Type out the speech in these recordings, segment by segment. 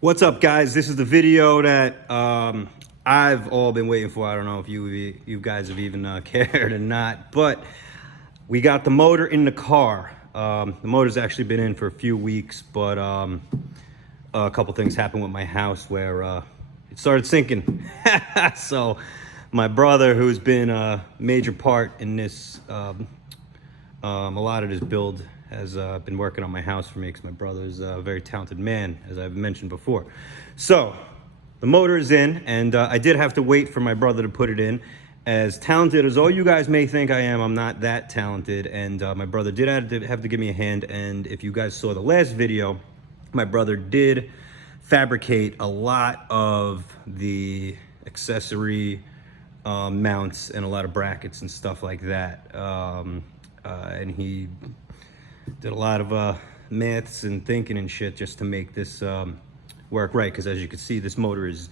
What's up, guys? This is the video that I've all been waiting for. I don't know if you guys have even cared or not, but we got the motor in the car. The motor's actually been in for a few weeks, but a couple things happened with my house where it started sinking. So my brother, who's been a major part in this, a lot of this build, has been working on my house for me because my brother's a very talented man, as I've mentioned before. So the motor is in, and I did have to wait for my brother to put it in. As talented as all you guys may think I am, I'm not that talented, and my brother did have to give me a hand. And if you guys saw the last video, my brother did fabricate a lot of the accessory mounts and a lot of brackets and stuff like that. And he did a lot of maths and thinking and shit just to make this work right. Because as you can see, this motor is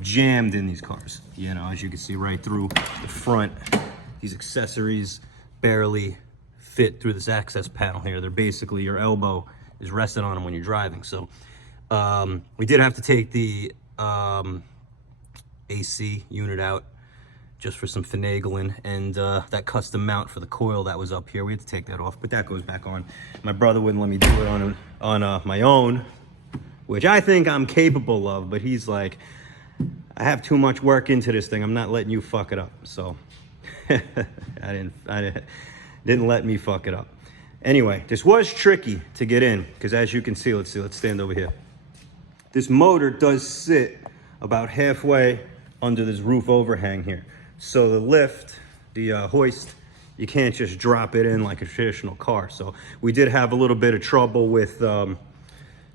jammed in these cars. You know, as you can see right through the front, these accessories barely fit through this access panel here. They're basically, your elbow is resting on them when you're driving. So we did have to take the AC unit out just for some finagling, and that custom mount for the coil that was up here, we had to take that off, but that goes back on. My brother wouldn't let me do it on my own, which I think I'm capable of, but he's like, I have too much work into this thing, I'm not letting you fuck it up. So I didn't let me fuck it up. Anyway, this was tricky to get in, because as you can see, let's stand over here. This motor does sit about halfway under this roof overhang here. So the lift, the hoist, you can't just drop it in like a traditional car. So we did have a little bit of trouble with the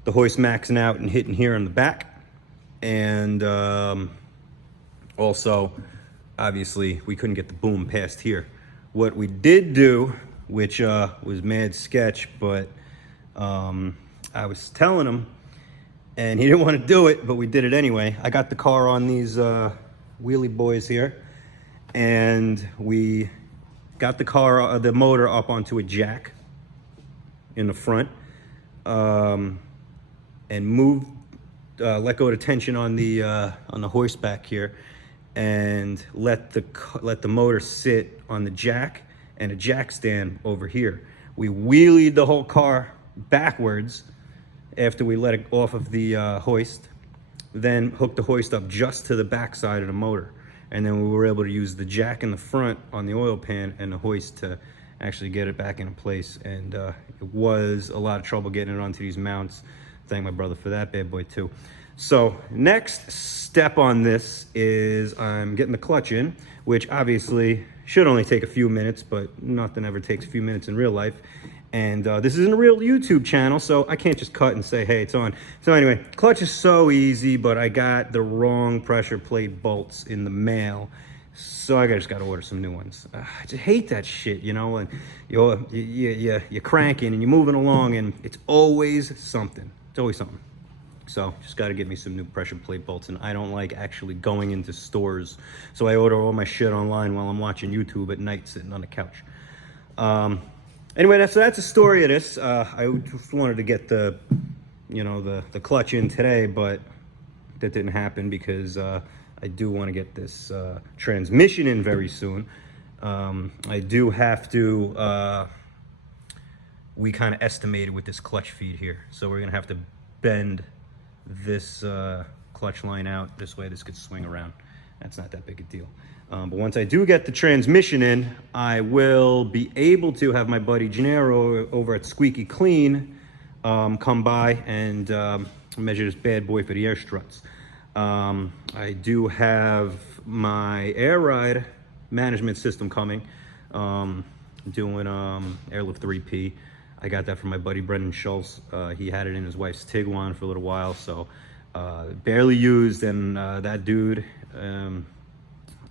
hoist maxing out and hitting here on the back. And also, obviously, we couldn't get the boom past here. What we did do, which was mad sketch, but I was telling him, and he didn't want to do it, but we did it anyway. I got the car on these wheelie boys here, and we got the motor up onto a jack in the front, and moved, let go of the tension on the hoist back here, and let the motor sit on the jack and a jack stand over here. We wheelied the whole car backwards after we let it off of the hoist, then hooked the hoist up just to the back side of the motor. And then we were able to use the jack in the front on the oil pan and the hoist to actually get it back into place. And it was a lot of trouble getting it onto these mounts. Thank my brother for that bad boy too. So next step on this is I'm getting the clutch in, which obviously should only take a few minutes, but nothing ever takes a few minutes in real life. And this isn't a real YouTube channel, so I can't just cut and say, hey, it's on. So anyway, clutch is so easy, but I got the wrong pressure plate bolts in the mail, so I just got to order some new ones. I just hate that shit, you know, and you're cranking and you're moving along, and it's always something. It's always something. So just got to get me some new pressure plate bolts, and I don't like actually going into stores, so I order all my shit online while I'm watching YouTube at night, sitting on the couch. Anyway, that's the story of this. I just wanted to get the clutch in today, but that didn't happen because I do want to get this transmission in very soon. I do have to, we kind of estimated with this clutch feed here. So we're gonna have to bend this clutch line out this way. This could swing around. That's not that big a deal. But once I do get the transmission in, I will be able to have my buddy Gennaro over at Squeaky Clean come by and measure this bad boy for the air struts. I do have my air ride management system coming, doing Airlift 3P. I got that from my buddy Brendan Schultz. He had it in his wife's Tiguan for a little while, so barely used, and that dude,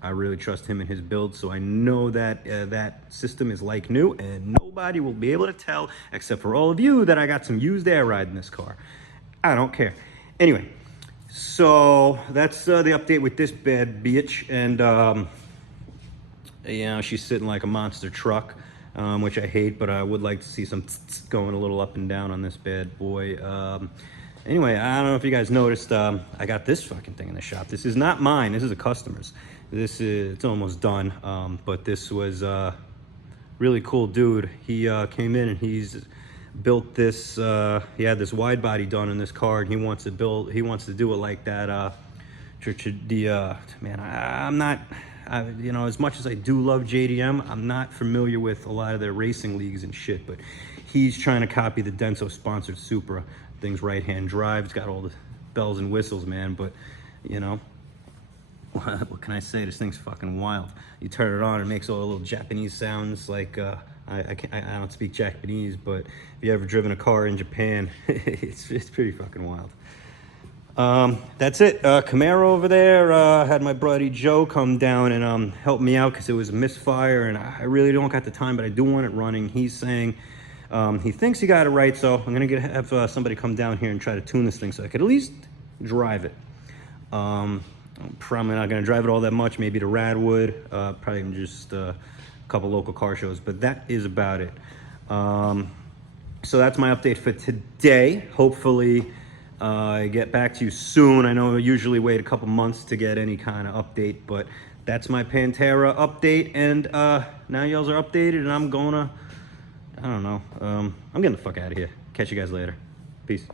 I really trust him in his build, so I know that that system is like new, and nobody will be able to tell, except for all of you, that I got some used air ride in this car. I don't care. Anyway, so that's the update with this bad bitch, and you know, she's sitting like a monster truck, which I hate, but I would like to see some going a little up and down on this bad boy. Anyway, I don't know if you guys noticed, I got this fucking thing in the shop. This is not mine. This is a customer's. It's almost done. But this was really cool dude. He came in and he's built this. He had this wide body done in this car, and he wants to do it like that. Man, I'm not. You know, as much as I do love JDM, I'm not familiar with a lot of their racing leagues and shit, but he's trying to copy the Denso sponsored Supra. Thing's right-hand drive. It's got all the bells and whistles, man, but, you know, what can I say? This thing's fucking wild. You turn it on, it makes all the little Japanese sounds, like, I don't speak Japanese, but if you ever driven a car in Japan, it's pretty fucking wild. That's it. Camaro over there, had my buddy Joe come down and help me out because it was a misfire, and I really don't got the time, but I do want it running. He's saying he thinks he got it right, so I'm gonna have somebody come down here and try to tune this thing so I could at least drive it. I'm probably not gonna drive it all that much, maybe to Radwood, probably just a couple local car shows, but that is about it. So that's my update for today. Hopefully I get back to you soon. I know I usually wait a couple months to get any kind of update, but that's my Pantera update, and now y'all are updated, and I'm gonna, I don't know, I'm getting the fuck out of here. Catch you guys later. Peace.